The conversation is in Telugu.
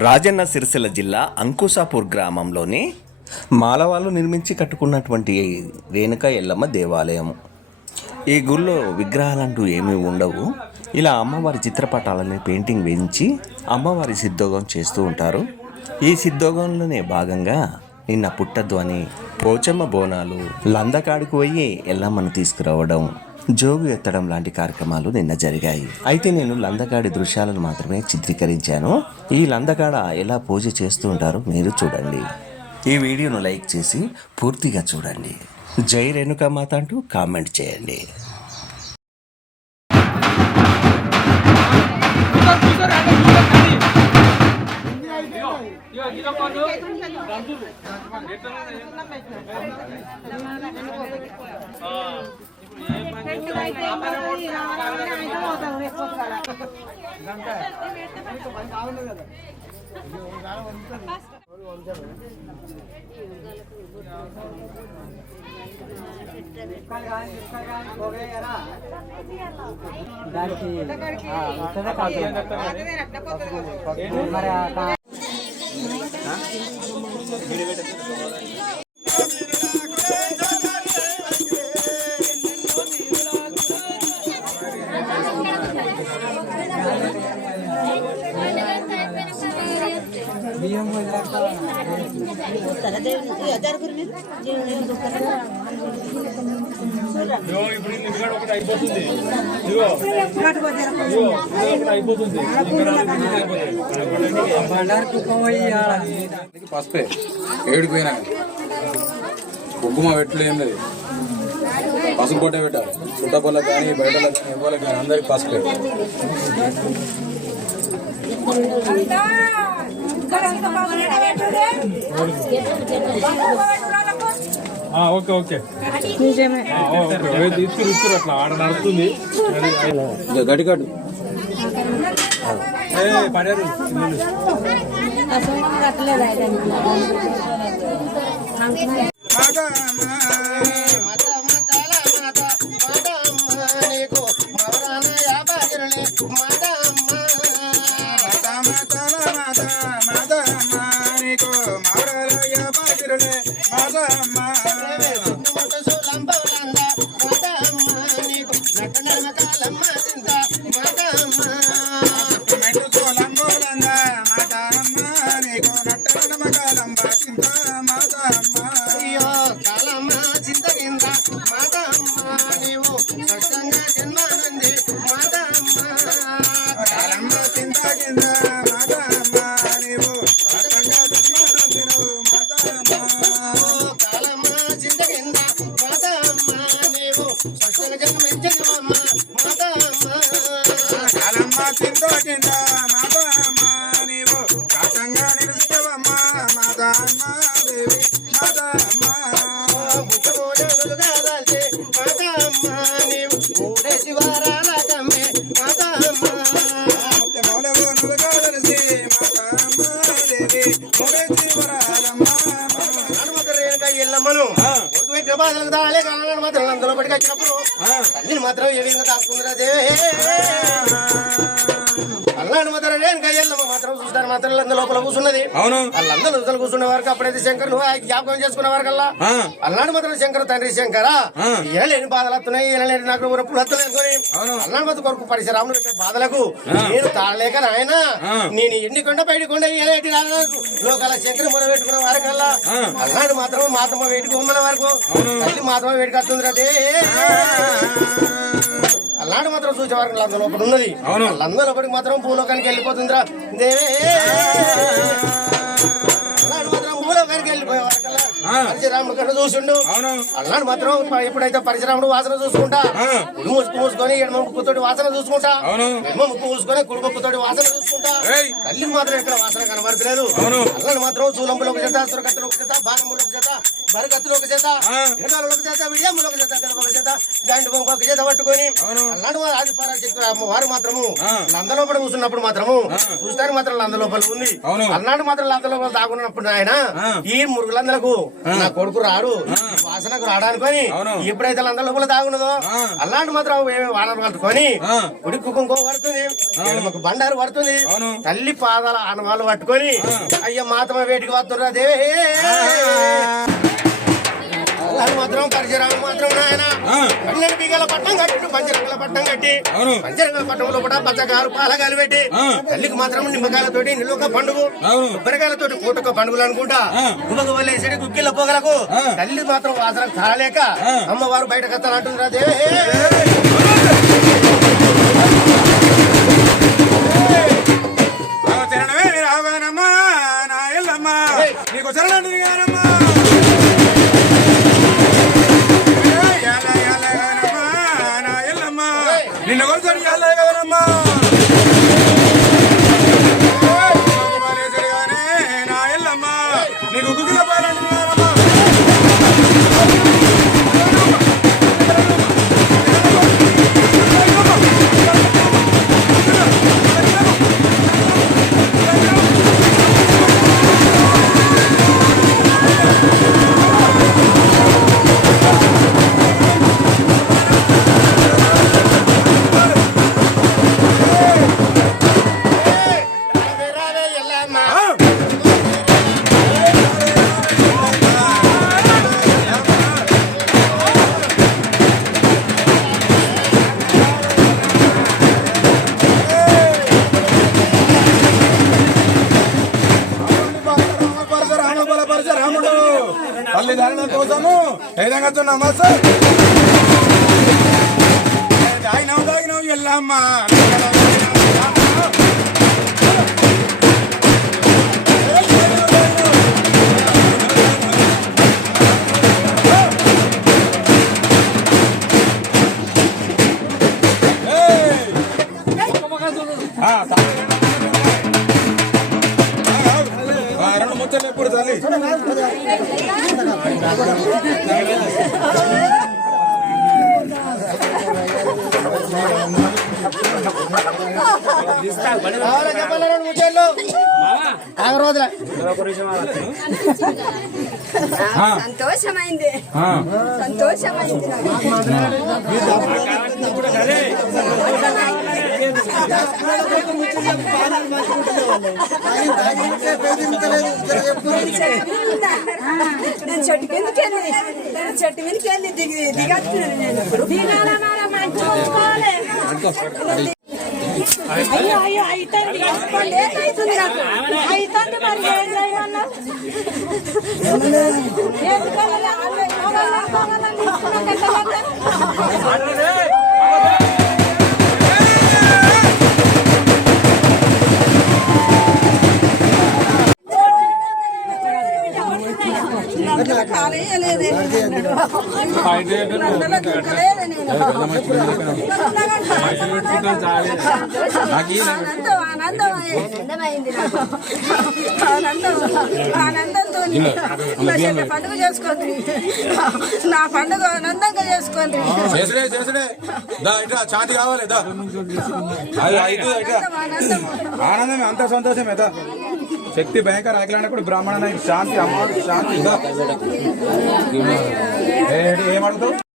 రాజన్న సిరిసిల్ల జిల్లా అంకుశాపూర్ గ్రామంలోని మాలవాళ్ళు నిర్మించి కట్టుకున్నటువంటి రేణుకా ఎల్లమ్మ దేవాలయం. ఈ గుళ్ళో విగ్రహాలంటూ ఏమీ ఉండవు. ఇలా అమ్మవారి చిత్రపటాలని పెయింటింగ్ వేయించి అమ్మవారి సిద్ధోగం చేస్తూ ఉంటారు. ఈ సిద్ధోగంలోనే భాగంగా నిన్న పుట్టధ్వని, పోచమ్మ బోనాలు, లందకాడికి పోయి ఎల్లమ్మను తీసుకురావడం, జోగు ఎత్తడం లాంటి కార్యక్రమాలు నిన్న జరిగాయి. అయితే నేను లందకాడి దృశ్యాలను మాత్రమే చిత్రీకరించాను. ఈ లందకాడ ఎలా పూజ చేస్తూ ఉంటారో మీరు చూడండి. ఈ వీడియోను లైక్ చేసి పూర్తిగా చూడండి. జై రేణుకామాత అంటూ కామెంట్ చేయండి. పసుపే ఏడిపోయినా కుంకుమ పెట్టులు ఏం లేదు, పసుపు పొట్టే పెట్టాలి. చుట్టపల్లకు కానీ బయటలకు కానీ ఇవ్వాలకు కానీ అందరికి పసుపే. ఓకే ఓకే తీసుకురు అట్లా ఆడ నడుస్తుంది గడికట్టు పడారు. తల్లిని మాత్రం ఏ విధంగా దాచుకుందిరా దేవే. అల్లాని మాత్రం రేణుకా ఎల్లమ్మ మాత్రం చూస్తారు మాత్రం లంద లోపల కూర్చున్నది. వాళ్ళందరూ లోపల కూర్చున్న వరకు అప్పుడైతే శంకర్ జ్ఞాపకం చేసుకున్న వరకల్లా అల్లాని మాత్రం శంకర్ తండ్రి శంకరా ఏలేని బాధలు వస్తున్నాయి, ఏలేని నాకు పులు వస్తున్నాయి. అల్లాని మాత్రం కొరకు పరిసరాములు పెట్టే బాధలకు నేను తాళలేక ఆయన నేను ఎండికొండ బయటకొండ ఏలేటి లోకాల శంకర్ మొర పెట్టుకున్న వరకల్లా అల్లాని మాత్రం మాతమ్మ వేటుకోమన్న వరకు తల్లి మాతమ్మ వేటుకు వస్తుంది రే. అల్లాంటి మాత్రం చూసే వరకు లంద లోపల ఉన్నది. లంద లోపలికి మాత్రం భూలోకానికి వెళ్ళిపోతుందిరా దేవే. అల్లాంటి మాత్రం భూలోకానికి వెళ్ళిపోయే వరకల్లా పరశురాముడు కన్నా చూసిండు. అల్లాంటి మాత్రం ఎప్పుడైతే పరశురాముడు వాసన చూసుకుంటా కుడి ముక్కు మూసుకొని ఎడమ ముక్కుతోటి వాసన చూసుకుంటా, ఎడమ ముక్కు మూసుకొని కుడి ముక్కుతోటి వాసన చూసుకుంటా తల్లిని మాత్రం ఎక్కడ వాసన కనబడతలేదు. అల్లాంటి మాత్రం చూలంబులకు జత, సురకత్తలకు జత, బాణములకు జత, బరకత్తులు ఒక చేత విరగాలు ఒక చేత విడియమ్ములు ఒక చేత గడప ఒక చేత జాయింట్ బొమ్మ ఒక చేత పట్టుకొని అలాంటి వారు ఆది పరాశక్తి వారు మాత్రము లందలోపల కూర్చున్నప్పుడు మాత్రము చూస్తానికి మాత్రం లందలోపల ఉంది అన్నాడు మాత్రం లందలోపల దాగున్నప్పుడు ఆయన ఈ మురుగులందరకు నా కొడుకు రాడు వాసనకు రాడానుకొని ఎప్పుడైతే లందలోపల దాగున్నదో అలాంటి మాత్రం వానలు పట్టుకొని ఉడికి కుంకుమ పడుతుంది ఎడమకు బండారు పడుతుంది తల్లి పాదాల ఆనవాళ్ళు పట్టుకొని అయ్య మాతమ వేటికి వస్తున్నా దేవే అల్లాడు మాత్రం పరిచరాలు మాత్రం నాయన పన్నెండు బీగల పట్టం కట్టి పంచరంగుల పట్టం కట్టి పంచరంగుల పట్టంలో కూడా పచ్చకాలు పాలకాలు పెట్టి తల్లికి మాత్రం నిమ్మకాయలతోటి నిలువ పండుగ కొబ్బరికాయలతోటి కూటొక్క పండుగలు అనుకుంటా గుబకు వల్లేసడి కుక్కిళ్ళ పొగలకు తల్లి మాత్రం వాసన చాలలేక అమ్మవారు బయట కత్తాలంటుందిరా దేవే రావానమ్మా నా ఎల్లమ్మా నీకు శరణి గానమ్మా నా ఎల్లమ్మా నిన్న కొలుసరి కదనమ్మా నా ఎల్లమ్మా నీకు గుగ్గిల పాలండి గానమ్మా తల్లిదండ్రుల కోసము ఏ విధంగా చున్నామా సార్ దాగినావు ఎల్లమ్మా రెండు ముచ్చట్లు ఎప్పుడు తల్లి సంతోషమైంది సంతోషమైంది నేను చెట్టు కిందకి వెళ్ళి చెట్టు మీదకి వెళ్ళి దిగట్టున్నాను నేను అయ్యో అయ్యో అవుతుంది అవుతుంది నాకు అవుతుంది మరి ఏం చేయమన్నా పండుగ చేసుకోండి నా పండుగ ఆనందంగా చేసుకోండి శాంతి కావాలి ఆనందమే అంత సంతోషమే శక్తి భయంకర ఆకలి బ్రాహ్మణ శాంతి అమ్మ శాంతి ఏమడుగుతావు